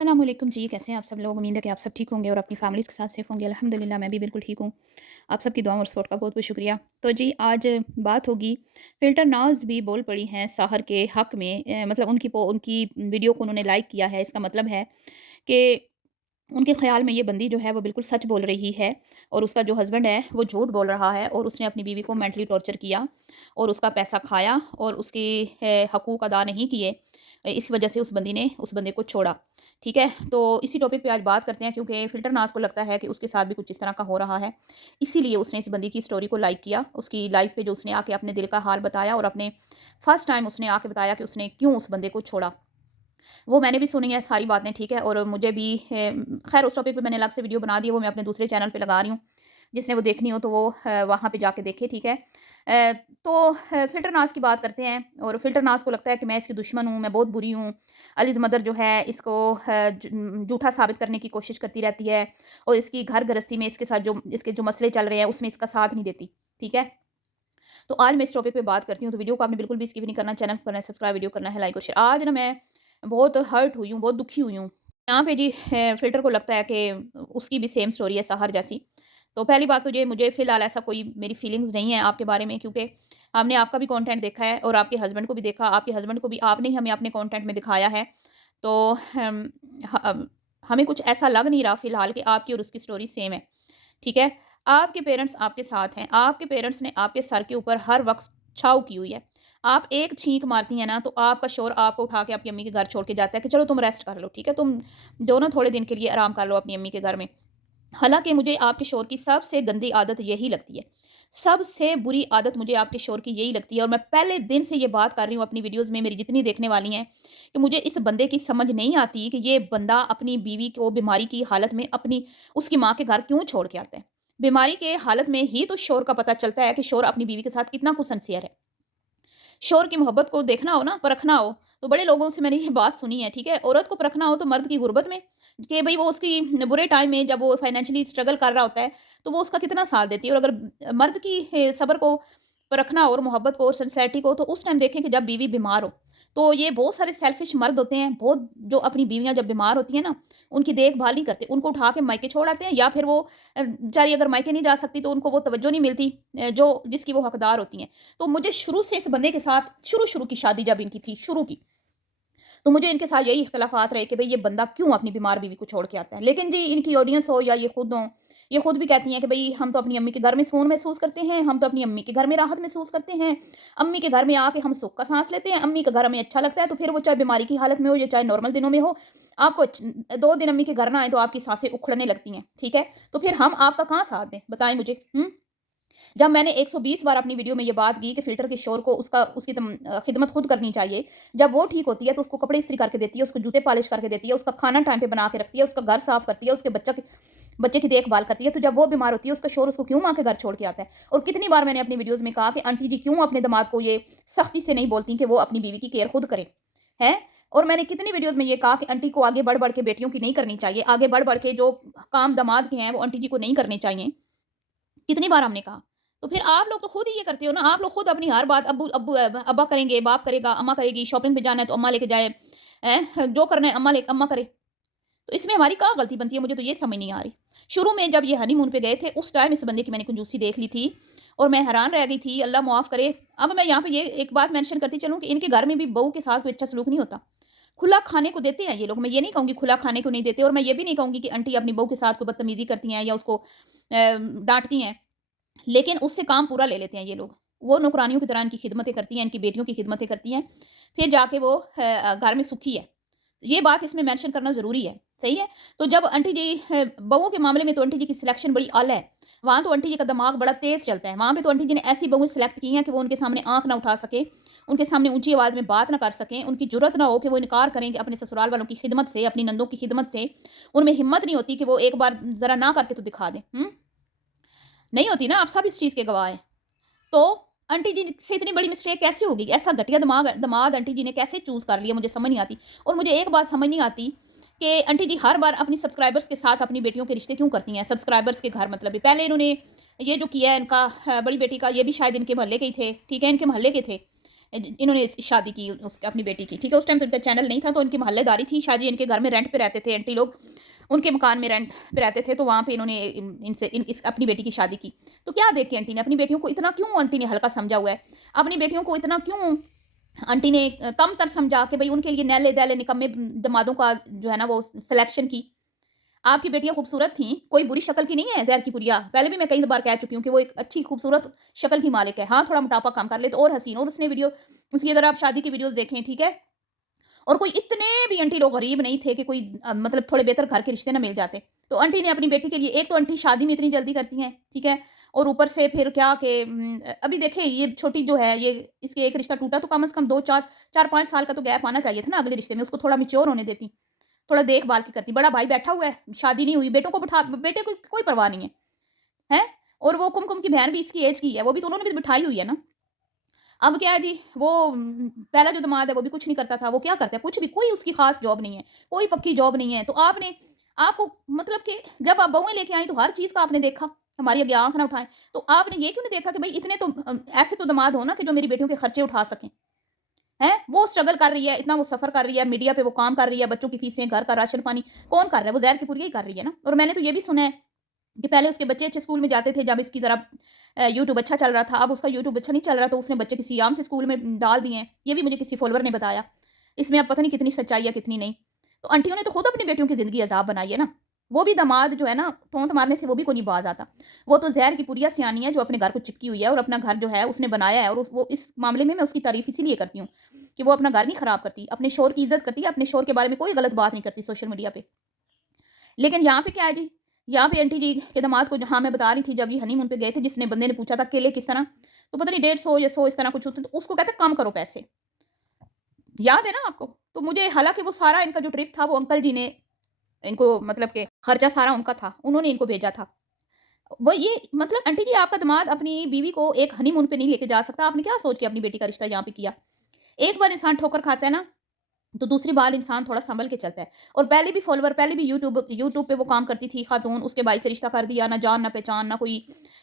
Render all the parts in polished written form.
अस्सलाम वालेकुम जी, कैसे हैं आप सब लोग? उम्मीद है कि आप सब ठीक होंगे और अपनी फैमिलीज़ के साथ सेफ़ होंगे। अल्हम्दुलिल्लाह मैं भी बिल्कुल ठीक हूँ। आप सबकी दुआ और सपोर्ट का बहुत-बहुत शुक्रिया। तो जी आज बात होगी फ़िल्टर नाज़ भी बोल पड़ी हैं साहर के हक़ में मतलब उनकी वीडियो को उन्होंने लाइक किया है। इसका मतलब है कि उनके ख़्याल में ये बंदी जो है वो बिल्कुल सच बोल रही है और उसका जो हस्बैंड है वो झूठ बोल रहा है और उसने अपनी बीवी को मेंटली टॉर्चर किया और उसका पैसा खाया और उसके हकूक़ अदा नहीं किए। इस वजह से उस बंदी ने उस बंदे को छोड़ा। ठीक है? तो इसी टॉपिक पे आज बात करते हैं क्योंकि फ़िल्टर नाज़ को लगता है कि उसके साथ भी कुछ इस तरह का हो रहा है। इसीलिए उसने इस बंदी की स्टोरी को लाइक किया। उसकी लाइफ़ पे जो उसने आके अपने दिल का हाल बताया और अपने फर्स्ट टाइम उसने आके बताया कि उसने क्यों उस बंदे को छोड़ा। वो मैंने भी सुनी है सारी बातें, ठीक है? और मुझे भी ख़ैर उस टॉपिक पे मैंने अलग से वीडियो बना दी है, वो मैं अपने दूसरे चैनल पे लगा रही हूँ। जिसने वो देखनी हो तो वो वहाँ पे जाके देखे, ठीक है? तो फ़िल्टर नाज़ की बात करते हैं और फ़िल्टर नाज़ को लगता है कि मैं इसकी दुश्मन हूँ, मैं बहुत बुरी हूँ। अलीज़ मदर जो है इसको झूठा साबित करने की कोशिश करती रहती है और इसकी घर गृहस्थी में इसके साथ जो इसके जो मसले चल रहे हैं उसमें इसका साथ नहीं देती, ठीक है? तो आज मैं इस टॉपिक पे बात करती हूँ, तो वीडियो को आपने बिल्कुल भी स्किप नहीं करना, चैनल को करना है सब्सक्राइब, वीडियो करना है लाइक और शेयर। आज ना मैं बहुत हर्ट हुई हूँ, बहुत दुखी हुई हूँ। यहाँ पे जी फ़िल्टर को लगता है कि उसकी भी सेम स्टोरी है सहर जैसी। तो पहली बात तो ये मुझे फ़िलहाल ऐसा कोई मेरी फीलिंग्स नहीं है आपके बारे में क्योंकि हमने आपका भी कंटेंट देखा है और आपके हस्बैंड को भी देखा, आपके हस्बैंड को भी आपने ही हमें अपने कंटेंट में दिखाया है। तो ह हमें कुछ ऐसा लग नहीं रहा फ़िलहाल कि आपकी और उसकी स्टोरी सेम है। ठीक है? आपके पेरेंट्स आपके साथ हैं। आपके पेरेंट्स ने आपके सर के ऊपर हर वक़्त छाँव की हुई है। आप एक छींक मारती हैं ना, तो आपका शौहर आपको उठा के आपकी अम्मी के घर छोड़ के जाता है कि चलो तुम रेस्ट कर लो, ठीक है? तुम दोनों थोड़े दिन के लिए आराम कर लो अपनी अम्मी के घर में। हालाँकि मुझे आपके शौहर की सबसे गंदी आदत यही लगती है। सबसे बुरी आदत मुझे आपके शौहर की यही लगती है और मैं पहले दिन से ये बात कर रही हूँ अपनी वीडियोज़ में, मेरी जितनी देखने वाली हैं, कि मुझे इस बंदे की समझ नहीं आती कि ये बंदा अपनी बीवी को बीमारी की हालत में अपनी उसकी माँ के घर क्यों छोड़ के आता है। बीमारी के हालत में ही तो शौहर का पता चलता है कि शौहर अपनी बीवी के साथ कितना कुछ सिंसियर है। शौहर की मोहब्बत को देखना हो ना, परखना हो, तो बड़े लोगों से मैंने ये बात सुनी है, ठीक है? औरत को परखना हो तो मर्द की गुर्बत में, कि भई वो उसकी बुरे टाइम में जब वो फाइनेंशियली स्ट्रगल कर रहा होता है, तो वो उसका कितना साथ देती है और अगर मर्द की सब्र को परखना और मोहब्बत को और सिंसेरिटी को, तो उस टाइम देखें कि जब बीवी बीमार हो। तो ये बहुत सारे सेल्फिश मर्द होते हैं, बहुत जो अपनी बीवियाँ जब बीमार होती हैं ना, उनकी देखभाल नहीं करते, उनको उठा के मायके छोड़ आते हैं या फिर वो बेचारी अगर मायके नहीं जा सकती, तो उनको वो तवज्जो नहीं मिलती जो जिसकी वो हकदार होती हैं। तो मुझे शुरू से इस बंदे के साथ शुरू-शुरू की शादी जब इनकी थी, शुरू की, तो मुझे इनके साथ यही इख्तिलाफ़ात रहे कि भई ये बंदा क्यों अपनी बीमार बीवी को छोड़ के आता है। लेकिन जी इनकी ऑडियंस हो या ये खुद हों, ये खुद भी कहती हैं कि भई हम तो अपनी अम्मी के घर में सुकून महसूस करते हैं, हम तो अपनी अम्मी के घर में राहत महसूस करते हैं। अम्मी के घर में आके हम सुख का साँस लेते हैं, अम्मी का घर हमें अच्छा लगता है, तो फिर वो चाहे बीमारी की हालत में हो या चाहे नॉर्मल दिनों में हो, आपको 2 दिन अम्मी के घर ना आए तो आपकी साँसें उखड़ने लगती हैं, ठीक है? तो फिर हम आपका कहाँ साथ दें? बताएँ मुझे, हुँ? जब मैंने 120 बार अपनी वीडियो में ये बात की कि फ़िल्टर के शौहर को उसकी खिदमत खुद करनी चाहिए। जब वो ठीक होती है तो उसको कपड़े इस्त्री करके देती है, उसको जूते पॉलिश करके देती है, उसका खाना टाइम पे बना के रखती है, उसका घर साफ करती है, उसके बच्चे की देखभाल करती है। तो जब वो बीमार होती है उसका शौहर उसको क्यों माँ के घर छोड़ के आता है? और कितनी बार मैंने अपनी वीडियोज़ में कहा कि आंटी जी क्यों अपने दामाद को ये सख्ती से नहीं बोलती कि वो अपनी बीवी की केयर खुद करे, हैं? और मैंने कितनी वीडियोज़ में ये कहा कि आंटी को आगे बढ़-बढ़ के बेटियों की नहीं करनी चाहिए, आगे बढ़-बढ़ के जो काम दामाद के हैं वो आंटी जी को नहीं करने चाहिए। कितनी बार हमने कहा। तो फिर आप लोग तो खुद ही ये करते हो ना, आप लोग खुद अपनी हर बात अब्बा करेंगे, बाप करेगा, अम्मा करेगी, शॉपिंग पे जाना है तो अम्मा लेके जाए, जो करना है अम्मा करे। तो इसमें हमारी कहाँ गलती बनती है, मुझे तो ये समझ नहीं आ रही। शुरू में जब ये हनीमून पे गए थे, उस टाइम इस बंदे की मैंने कंजूसी देख ली थी और मैं हैरान रह गई थी, अल्लाह माफ़ करे। अब मैं यहाँ पे ये एक बात मेंशन करती चलूँ कि इनके घर में भी बहू के साथ कोई अच्छा सलूक नहीं होता। खुला खाने को देते हैं ये लोग, मैं ये नहीं कहूँगी खुला खाने को नहीं देते और मैं ये भी नहीं कहूँगी कि आंटी अपनी बहू के साथ कोई बदतमीज़ी करती हैं या उसको डाँटती हैं। लेकिन उससे काम पूरा ले लेते हैं ये लोग। वो नौकरानियों की तरह इनकी खिदमतें करती हैं, इनकी बेटियों की खिदमतें करती हैं, फिर जाके वो घर में सुखी है। ये बात इसमें मेंशन करना ज़रूरी है, सही है? तो जब आंटी जी बहुओं के मामले में तो आंटी जी की सिलेक्शन बड़ी आला है। वहाँ तो आंटी जी का दिमाग बड़ा तेज़ चलता है। वहाँ पे तो आंटी जी ने ऐसी बहुएँ सिलेक्ट की हैं कि वो उनके सामने आँख ना उठा सकें, उनके सामने ऊँची आवाज़ में बात ना कर सकें, उनकी जुर्अत ना हो कि वो इनकार करें कि अपने ससुराल वालों की खिदमत से, अपनी नंदों की खिदमत से। उनमें हिम्मत नहीं होती कि वो एक बार ज़रा ना करके तो दिखा दें। हुँ? नहीं होती ना, आप सब इस चीज़ के गवाह हैं। तो आंटी जी से इतनी बड़ी मिस्टेक कैसे होगी? ऐसा घटिया दमाद आंटी जी ने कैसे चूज़ कर लिया, मुझे समझ नहीं आती। और मुझे एक बात समझ नहीं आती कि आंटी जी हर बार अपनी सब्सक्राइबर्स के साथ अपनी बेटियों के रिश्ते क्यों करती हैं? सब्सक्राइबर्स के घर मतलब है। पहले इन्होंने ये जो किया है इनका बड़ी बेटी का, ये भी शायद इनके मोहल्ले के ही थे, ठीक है? इनके मोहल्ले के थे। इन्होंने शादी की अपनी बेटी की, ठीक है। उस टाइम तो इनका चैनल नहीं था, तो इनकी मोहल्लेदारी थी। शाहजी इनके घर में रेंट पे रहते थे, आंटी लोग उनके मकान में रेंट पे रहते थे, तो वहाँ पे इन्होंने इनसे इस अपनी बेटी की शादी की। तो क्या देख के आंटी ने अपनी बेटियों को इतना क्यों आंटी ने हल्का समझा हुआ है, अपनी बेटियों को इतना क्यों आंटी ने कम तर समझा कि भाई उनके लिए नैले दैले निकम्मे दमादों का जो है ना वो सिलेक्शन की। आपकी बेटियाँ खूबसूरत थीं, कोई बुरी शक्ल की नहीं है ज़हर की पुरिया। पहले भी मैं कई बार कह चुकी हूँ कि वो एक अच्छी खूबसूरत शक्ल की मालिक है। हाँ, थोड़ा मोटापा कम कर ले तो और हसीन। और उसने वीडियो उसकी अगर आप शादी की वीडियोज़ देखें, ठीक है? और कोई इतने भी आंटी लोग गरीब नहीं थे कि कोई मतलब थोड़े बेहतर घर के रिश्ते ना मिल जाते। तो आंटी ने अपनी बेटी के लिए, एक तो आंटी शादी में इतनी जल्दी करती हैं, ठीक है? और ऊपर से फिर क्या कि अभी देखें ये छोटी जो है ये इसके एक रिश्ता टूटा तो कम से कम 2 4-5 साल का तो गैप आना चाहिए था ना अगले रिश्ते में, उसको थोड़ा मैच्योर होने देती। थोड़ा देखभाल की करती। बड़ा भाई बैठा हुआ है, शादी नहीं हुई, बेटों को बिठा बेटे को कोई परवाह नहीं है, हैं? और वो कुमकुम की बहन भी इसकी ऐज की है, वो भी तो उन्होंने भी बिठाई हुई है ना। अब क्या है जी, वो पहला जो दामाद है वो भी कुछ नहीं करता था, वो क्या करता है? कुछ भी, कोई उसकी ख़ास जॉब नहीं है, कोई पक्की जॉब नहीं है। तो आपको मतलब कि जब आप बहुएँ लेके आई तो हर चीज़ का आपने देखा, हमारी आगे आँख ना उठाएँ। तो आपने ये क्यों नहीं देखा कि भई इतने तो ऐसे तो दामाद हो ना कि जो मेरी बेटियों के खर्चे उठा सकें, हैं? वो स्ट्रगल कर रही है, इतना वो सफ़र कर रही है, मीडिया पे वो काम कर रही है, बच्चों की फीसें, घर का राशन-पानी कौन कर रहा है? वो ज़हर की पुरिया ही कर रही है ना। और मैंने तो ये भी सुना है कि पहले उसके बच्चे अच्छे स्कूल में जाते थे, जब इसकी ज़रा यूट्यूब अच्छा चल रहा था, अब उसका यूट्यूब अच्छा नहीं चल रहा तो उसने बच्चे किसी आम से स्कूल में डाल दिए हैं। ये भी मुझे किसी फ़ॉलोवर ने बताया। इसमें अब पता नहीं कितनी सच्चाई है, कितनी नहीं। तो आंटियों ने तो खुद अपनी बेटियों की ज़िंदगी अज़ाब बनाई है ना। वो भी दामाद जो है ना, टोंट मारने से वो भी कोई नहीं बाज़ आता। वो तो ज़हर की पुरिया सियानी है जो अपने घर को चिपकी हुई है और अपना घर जो है उसने बनाया है, और वो इस मामले में मैं उसकी तारीफ़ इसीलिए करती हूँ कि वो अपना घर नहीं खराब करती, अपने शौहर की इज़्ज़त करती है, अपने शौहर के बारे में कोई गलत बात नहीं करती सोशल मीडिया पे। लेकिन यहाँ पे क्या है जी, यहाँ पे आंटी जी के दामाद को, जहाँ मैं बता रही थी जब ये हनीमून पे गए थे, जिसने बंदे ने पूछा था केले किस तरह, तो पता नहीं 150 या 100 इस तरह कुछ होता, तो उसको कहते कम करो पैसे। याद है ना आपको? तो मुझे, हालाँकि वो सारा इनका जो ट्रिप था वो अंकल जी ने इनको, मतलब कि खर्चा सारा उनका था, उन्होंने इनको भेजा था। वो ये मतलब आंटी जी, आपका दामाद अपनी बीवी को एक हनीमून पे नहीं लेके जा सकता, आपने क्या सोच के अपनी बेटी का रिश्ता यहाँ पे किया? एक बार इंसान ठोकर खाता है ना, तो दूसरी बार इंसान थोड़ा सँभल के चलता है। और पहले भी फ़ॉलोवर, पहले भी यूट्यूब यूट्यूब पे वो काम करती थी खातून, उसके भाई से रिश्ता कर दिया, ना जान ना पहचान ना कोई,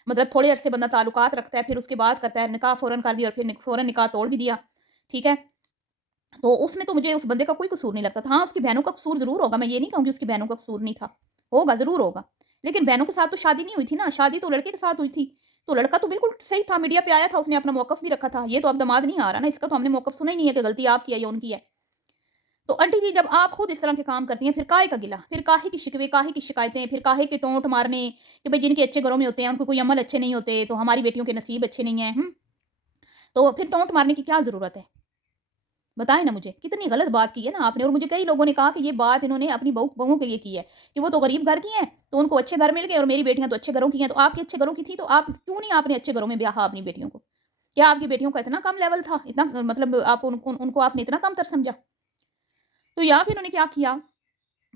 मतलब थोड़े अरसे बंदा ताल्लुकात रखता है, फिर उसके बाद करता है, निकाह फ़ौरन कर दिया और फिर फ़ौरन निकाह तोड़ भी दिया, ठीक है? तो उसमें तो मुझे उस बंदे का कोई कसूर नहीं लगता था। हाँ, उसकी बहनों का कसूर ज़रूर होगा, मैं ये नहीं कहूँगी उसकी बहनों का कसूर नहीं था, होगा, ज़रूर होगा। लेकिन बहनों के साथ तो शादी नहीं हुई थी ना, शादी तो लड़के के साथ हुई थी। तो लड़का तो बिल्कुल सही था, मीडिया पे आया था, उसने अपना मौक़िफ़ भी रखा था। ये तो अब दामाद नहीं आ रहा ना, इसका तो हमने मौक़िफ़ सुना ही नहीं है कि गलती आपकी है या उनकी है। तो आंटी जी, जब आप खुद इस तरह के काम करती हैं, फिर काहे का गिला? फिर काहे की शिकवे, काहे की शिकायतें, फिर काहे के टोंट मारने कि भई जिनके अच्छे घरों में होते हैं, उनको कोई अमल अच्छे नहीं होते, तो हमारी बेटियों के नसीब अच्छे नहीं हैं, हुँ? तो फिर टोंट मारने की क्या ज़रूरत है? बताएँ ना मुझे, कितनी गलत बात की है ना आपने। और मुझे कई लोगों ने कहा कि ये बात इन्होंने अपनी बहुओं के लिए की है, कि वो तो गरीब घर की हैं, तो उनको अच्छे घर मिल गए और मेरी बेटियाँ तो अच्छे घरों की हैं। तो आपकी अच्छे घरों की थी, तो आप क्यों नहीं आपने अच्छे घरों में ब्याहा अपनी बेटियों को? क्या आपकी बेटियों का इतना कम लेवल था? इतना मतलब आप उनको आपने इतना कमतर समझा? तो यहाँ पे इन्होंने क्या किया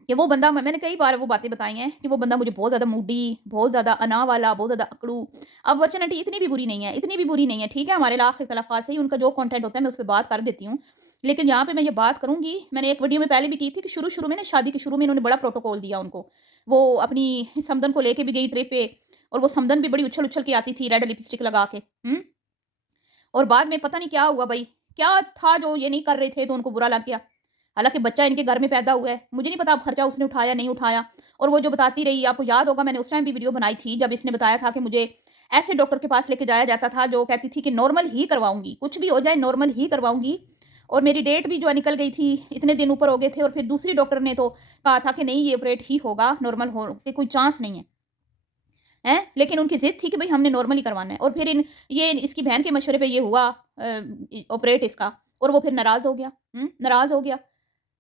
कि वो बंदा, मैंने कई बार वो बातें बताई हैं कि वो बंदा मुझे बहुत ज़्यादा मूडी, बहुत ज़्यादा अना वाला, बहुत ज़्यादा अकड़ू। अब वर्चन आंटी इतनी भी बुरी नहीं है, इतनी भी बुरी नहीं है, ठीक है? हमारे लाख इख्तलाफ़ात से ही उनका जो कंटेंट होता है मैं उस पे बात कर देती हूँ। लेकिन यहाँ पे मैं ये बात करूँगी, मैंने एक वीडियो में पहले भी की थी कि शुरू-शुरू में ना, शादी के शुरू में इन्होंने बड़ा प्रोटोकॉल दिया उनको। वो अपनी समधन को लेके भी गई ट्रिप पे, और वो समधन भी बड़ी उछल-उछल के आती थी रेड लिपस्टिक लगा के। हुँ? और बाद में पता नहीं क्या हुआ भई, क्या था जो ये नहीं कर रहे थे तो उनको बुरा लग गया। हालाँकि बच्चा इनके घर में पैदा हुआ है। मुझे नहीं पता अब खर्चा उसने उठाया, नहीं उठाया। और वो जो बताती रही, आपको याद होगा मैंने उस टाइम भी वीडियो बनाई थी जब इसने बताया था कि मुझे ऐसे डॉक्टर के पास लेके जाया जाता था जो कहती थी कि नॉर्मल ही करवाऊँगी, कुछ भी हो जाए नॉर्मल ही करवाऊँगी। और मेरी डेट भी जो है निकल गई थी, इतने दिन ऊपर हो गए थे, और फिर दूसरी डॉक्टर ने तो कहा था कि नहीं, ये ऑपरेट ही होगा, नॉर्मल हो के कोई चांस नहीं है। हैं? लेकिन उनकी ज़िद थी कि भई हमने नॉर्मल ही करवाना है, और फिर ये इसकी बहन के मशवरे पे ये हुआ ऑपरेट इसका, और वो फिर नाराज़ हो गया। नाराज़ हो गया।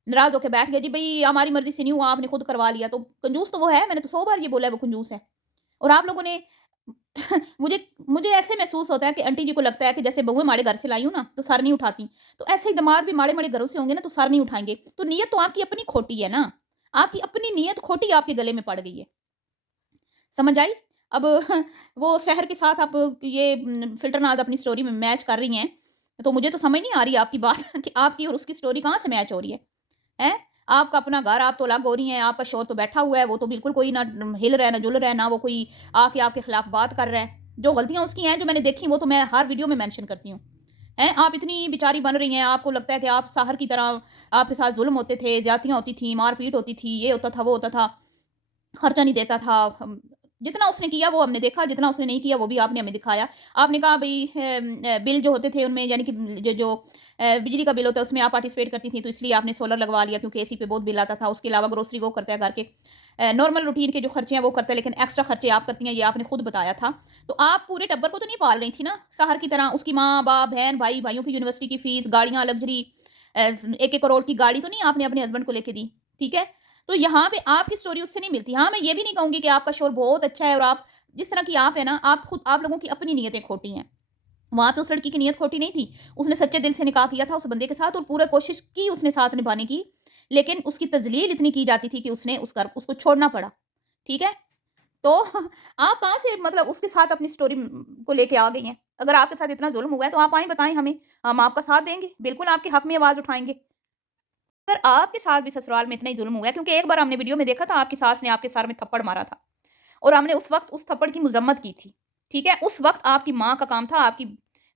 नाराज़ होके बैठ गया जी, भई हमारी मर्ज़ी से नहीं हुआ, आपने खुद करवा लिया। तो कंजूस तो वो है, मैंने तो 100 बार ये बोला है वो कंजूस है। और आप लोगों ने मुझे मुझे ऐसे महसूस होता है कि आंटी जी को लगता है कि जैसे बहुएँ माड़े घर से लाई हूँ ना, तो सर नहीं उठाती। तो ऐसे ही दामाद भी माड़े-माड़े घरों से होंगे ना, तो सर नहीं उठाएँगे। तो नीयत तो आपकी अपनी खोटी है ना। आपकी अपनी नीयत खोटी आपके गले में पड़ गई है। समझ आई? अब वो शहर के साथ आप ये फ़िल्टर नाज़ अपनी स्टोरी में मैच कर रही हैं, तो मुझे तो समझ नहीं आ रही आपकी बात कि आपकी और उसकी स्टोरी कहाँ से मैच हो रही है? हैं? आपका अपना घर, आप तो अलग हो रही हैं, आपका शौहर तो बैठा हुआ है, वो तो बिल्कुल कोई ना हिल रहा है, ना जुल रहा है, ना वो कोई आके आपके खिलाफ बात कर रहा है। जो गलतियाँ उसकी हैं, जो मैंने देखी, वो तो मैं हर वीडियो में मेंशन करती हूँ। हैं? आप इतनी बेचारी बन रही हैं, आपको लगता है कि आप साहर की तरह आपके साथ ज़ुल्म होते थे, ज़्यादतियाँ होती थीं, मार-पीट होती थी, ये होता था, वो होता था, खर्चा नहीं देता था। हम जितना उसने किया वो हमने देखा, जितना उसने नहीं किया वो भी आपने हमें दिखाया। आपने कहा भई बिल जो होते थे उनमें यानी कि जो बिजली का बिल होता है उसमें आप पार्टिसिपेट करती थी, तो इसलिए आपने सोलर लगवा लिया क्योंकि एसी पे बहुत बिल आता था। उसके अलावा ग्रोसरी वो करता है घर के। नॉर्मल रूटीन के जो खर्चे हैं वो करता है, लेकिन एक्स्ट्रा खर्चे आप करती हैं, ये आपने खुद बताया था। तो आप पूरे टब्बर को तो नहीं पाल रही थी ना, शहर की तरह। उसकी माँ-बाप, बहन, भाई, भाइयों की यूनिवर्सिटी की फीस, गाड़ियाँ, लग्ज़री 1-1 करोड़ की गाड़ी तो नहीं आपने अपने हस्बैंड को लेके दी, ठीक है? तो यहाँ पे आपकी स्टोरी उससे नहीं मिलती। हाँ, मैं ये भी नहीं कहूँगी कि आपका शौहर बहुत अच्छा है और आप जिस तरह की आप हैं ना, आप खुद आप लोगों की अपनी नीयतें खोटी हैं। वहाँ पे उस लड़की की नीयत खोटी नहीं थी। उसने सच्चे दिल से निकाह किया था उस बंदे के साथ और पूरा कोशिश की उसने साथ निभाने की, लेकिन उसकी तज़लील इतनी की जाती थी कि उसने उसको छोड़ना पड़ा, ठीक है? तो आप कहाँ से मतलब उसके साथ अपनी स्टोरी को लेके आ गई हैं? अगर आपके साथ इतना ज़ुल्म हुआ है तो आप आएँ बताएँ हमें, हम आपका साथ देंगे, बिल्कुल आपके हक में आवाज़ उठाएँगे। अगर आपके साथ भी ससुराल में इतना ही ज़ुल्म हुआ है क्योंकि एक बार हमने वीडियो में देखा था आपकी सास ने आपके सर में थप्पड़ मारा था और हमने उस वक़्त उस थप्पड़ की मज़म्मत की थी, ठीक है? उस वक़्त आपकी माँ का काम था आपकी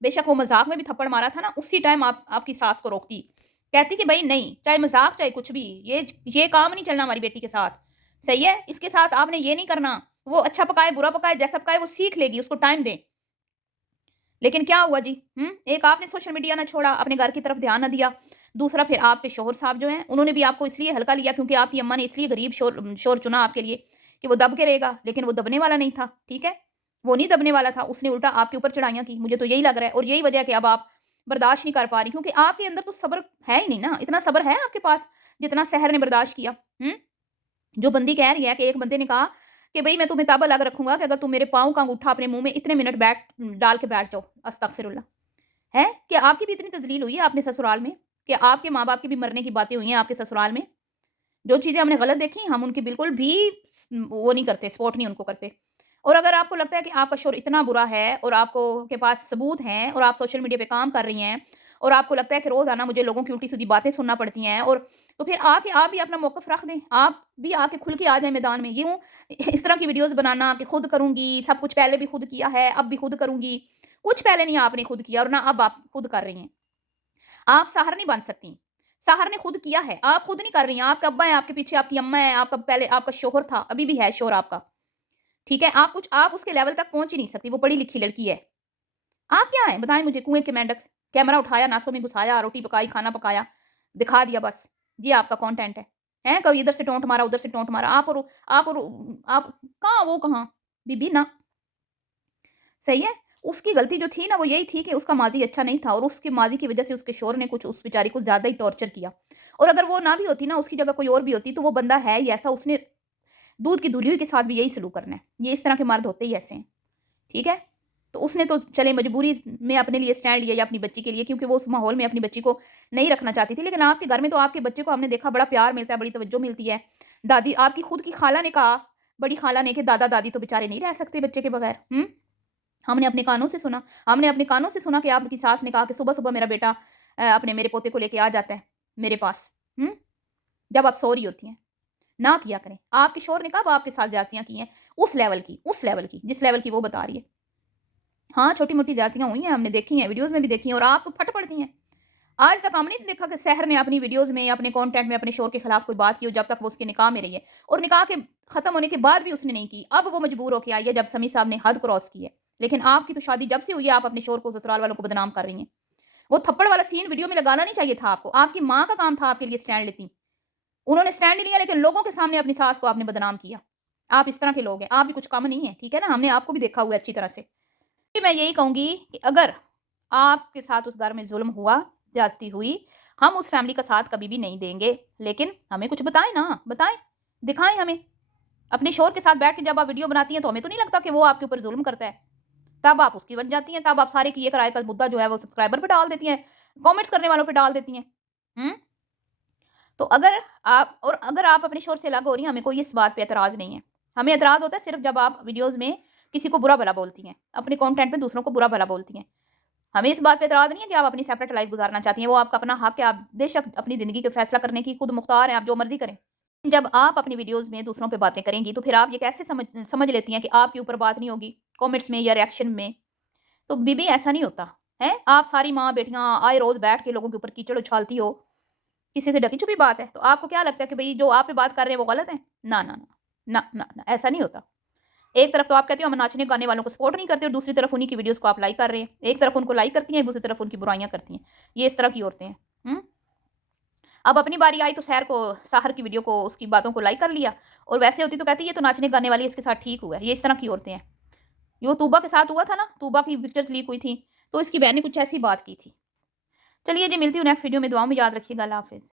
बेशक वो मज़ाक में भी थप्पड़ मारा था ना, उसी टाइम आप आपकी सास को रोकती। कहती कि भई नहीं, चाहे मज़ाक चाहे कुछ भी, ये काम नहीं चलना हमारी बेटी के साथ, सही है? इसके साथ आपने ये नहीं करना, वो अच्छा पकाए, बुरा पकाए, जैसा पकाए वो सीख लेगी, उसको टाइम दें। लेकिन क्या हुआ जी? एक आपने सोशल मीडिया ना छोड़ा, अपने घर की तरफ ध्यान ना दिया। दूसरा फिर आपके शौहर साहब जो हैं, उन्होंने भी आपको इसलिए हल्का लिया क्योंकि आपकी अम्मा ने इसलिए गरीब शौहर चुना आपके लिए कि वो दब के रहेगा, लेकिन वो दबने वाला नहीं था, ठीक है? वो नहीं दबने वाला था, उसने उल्टा आपके ऊपर चढ़ाइयाँ की, मुझे तो यही लग रहा है और यही वजह है कि अब आप बर्दाश्त नहीं कर पा रही क्योंकि आपके अंदर तो सब्र है ही नहीं ना, इतना सब्र है आपके पास, जितना सहर ने बर्दाश्त किया। हुँ? जो बंदी कह रही है कि एक बंदे ने कहा कि भई मैं तुम्हें तब अलग रखूँगा कि अगर तुम मेरे पाँव का अंगूठा अपने मुँह में इतने मिनट डाल के बैठ जाओ। अस्तगफिरुल्लाह! हैं? कि आपकी भी इतनी तज़लील हुई है अपने ससुराल में? कि आपके माँ-बाप की भी मरने की बातें हुई हैं आपके ससुराल में? जो चीज़ें हमने गलत देखी, हम उनकी बिल्कुल भी वो नहीं करते, सपोर्ट नहीं उनको करते। और अगर आपको लगता है कि आपका शौहर इतना बुरा है और आपको के पास सबूत हैं और आप सोशल मीडिया पे काम कर रही हैं और आपको लगता है कि रोज़ाना मुझे लोगों की उल्टी-सीधी बातें सुनना पड़ती हैं और तो फिर आके आप भी अपना मौक़िफ़ रख दें। आप भी आके खुल के आ जाएँ मैदान में। यूँ इस तरह की वीडियोज़ बनाना कि खुद करूँगी, सब कुछ पहले भी खुद किया है, अब भी खुद करूँगी। कुछ पहले नहीं आपने खुद किया और ना अब आप खुद कर रही हैं। आप सहारा नहीं बन सकती। सहारा ने खुद किया है, आप खुद नहीं कर रही हैं। आपके अब्बा हैं, आपके पीछे आपकी अम्मा है, आपका पहले आपका शौहर था, अभी भी है शौहर आपका, ठीक है? आप उसके लेवल तक पहुँच ही नहीं सकती, वो पढ़ी-लिखी लड़की है। आप क्या हैं? बताएँ मुझे कुएँ के मेंढक, कैमरा उठाया, नासों में घुसाया, रोटी पकाई, खाना पकाया, दिखा दिया बस। ये आपका कंटेंट है। हैं? कभी इधर से टोंट मारा, उधर से टोंट मारा। आप कहाँ वो कहाँ? बीबी ना। सही है? उसकी गलती जो थी ना वो यही थी कि उसका माज़ी अच्छा नहीं था और उसके माज़ी की वज़ह से उसके शौहर ने कुछ उस बेचारी को ज़्यादा ही टॉर्चर किया। और अगर वो ना भी होती ना, उसकी जगह कोई और भी होती तो वो बंदा है ही ऐसा, उसने दूध की धुली हुई के साथ भी यही सलूक करना है। ये इस तरह के मर्द होते ही ऐसे हैं, ठीक है? तो उसने तो चले मजबूरी में अपने लिए स्टैंड लिया या अपनी बच्ची के लिए क्योंकि वो उस माहौल में अपनी बच्ची को नहीं रखना चाहती थी। लेकिन आपके घर में तो आपके बच्चे को हमने देखा बड़ा प्यार मिलता है, बड़ी तवज्जो मिलती है। दादी आपकी खुद की खाला ने कहा, बड़ी खाला ने कि दादा-दादी तो बेचारे नहीं रह सकते बच्चे के बगैर। हमने अपने कानों से सुना। हमने अपने कानों से सुना कि आपकी सास ने कहा कि सुबह-सुबह मेरा बेटा अपने मेरे पोते को लेके आ जाता है मेरे पास। जब आप सो रही होती हैं। ना किया करें। आपके शौहर ने कब आपके साथ ज़्यादतियाँ की हैं? उस लेवल की, जिस लेवल की वो बता रही है। हाँ, छोटी-मोटी ज़्यादतियाँ हुई हैं, हमने देखी हैं, वीडियोज़ में भी देखी हैं और आप तो फट पड़ती हैं। आज तक हमने नहीं देखा कि सहर ने अपनी वीडियोज़ में या अपने कंटेंट में अपने शौहर के खिलाफ कोई बात की हो जब तक वो उसके निकाह में रही है और निकाह के खत्म होने के बाद भी उसने नहीं की। अब वो मजबूर होके आई है जब समी साहब ने हद क्रॉस की है। लेकिन आपकी तो शादी जब से हुई है आप अपने शौहर को ससुराल वालों को बदनाम कर रही हैं। वो थप्पड़ वाला सीन वीडियो में लगाना नहीं चाहिए था आपको। आपकी माँ का काम था आपके लिए स्टैंड लेती। उन्होंने स्टैंड नहीं लिया लेकिन लोगों के सामने अपनी सास को आपने बदनाम किया। आप इस तरह के लोग हैं। आप भी कुछ कम नहीं हैं, ठीक है ना? हमने आपको भी देखा हुआ है अच्छी तरह से। जी, मैं यही कहूँगी कि अगर आपके साथ उस घर में ज़ुल्म हुआ, ज़्यादती हुई, हम उस फैमिली का साथ कभी भी नहीं देंगे। लेकिन हमें कुछ बताएँ ना, बताएँ, दिखाएँ हमें। अपने शौहर के साथ बैठ के जब आप वीडियो बनाती हैं तो हमें तो नहीं लगता कि वो आपके ऊपर ज़ुल्म करता है। तब आप उसकी बन जाती हैं, तब आप सारे किए कराए का मुद्दा जो है वो सब्सक्राइबर पे डाल देती हैं, कमेंट्स करने वालों पे डाल देती हैं। हुँ? तो अगर आप अपने शौहर से अलग हो रही हैं, हमें कोई इस बात पे एतराज़ नहीं है। हमें एतराज़ होता है सिर्फ़ जब आप वीडियोज़ में किसी को बुरा-भला बोलती हैं, अपने कंटेंट में दूसरों को बुरा-भला बोलती हैं। हमें इस बात पे एतराज़ नहीं है कि आप अपनी सेपरेट लाइफ़ गुज़ारना चाहती हैं, वो आपका अपना हक़ है, आप बेशक अपनी ज़िंदगी का फ़ैसला करने की खुद मुख्तार हैं, आप जो मर्ज़ी करें। जब आप अपनी वीडियोज़ में दूसरों पे बातें करेंगी, तो फिर आप ये कैसे समझ लेती हैं कि आपके ऊपर बात नहीं होगी, कमेंट्स में या रिएक्शन में? तो बीबी ऐसा नहीं होता, हैं? आप सारी माँ बेटियाँ आए रोज़ बैठ के लोगों के ऊपर कीचड़ उछालती हो, किसी से ढकी-छुपी बात है? तो आपको क्या लगता है कि भई जो आप पे बात कर रहे हैं वो गलत है? ना, ना, ना। ना, ना, ना, ऐसा नहीं होता। एक तरफ तो आप कहते हो हम नाचने गाने वालों को सपोर्ट नहीं करते और दूसरी तरफ उन्हीं की वीडियोज़ को आप लाइक कर रहे हैं। एक तरफ उनको लाइक करती हैं, दूसरी तरफ उनकी बुराइयाँ करती हैं। ये इस तरह की औरतें हैं। हुँ? अब अपनी बारी आई तो साहर की वीडियो को, उसकी बातों को लाइक कर लिया और वैसे होती तो कहती ये तो नाचने गाने वाली है, इसके साथ ठीक हुआ है। ये इस तरह की औरतें हैं। यो तूबा के साथ हुआ था ना, तूबा की पिक्चर्स लीक हुई थी, तो इसकी बहन ने कुछ ऐसी बात की थी। चलिए जी, मिलती हूँ नेक्स्ट वीडियो में, दुआओं में याद रखिएगा। अल्लाह हाफ़िज़।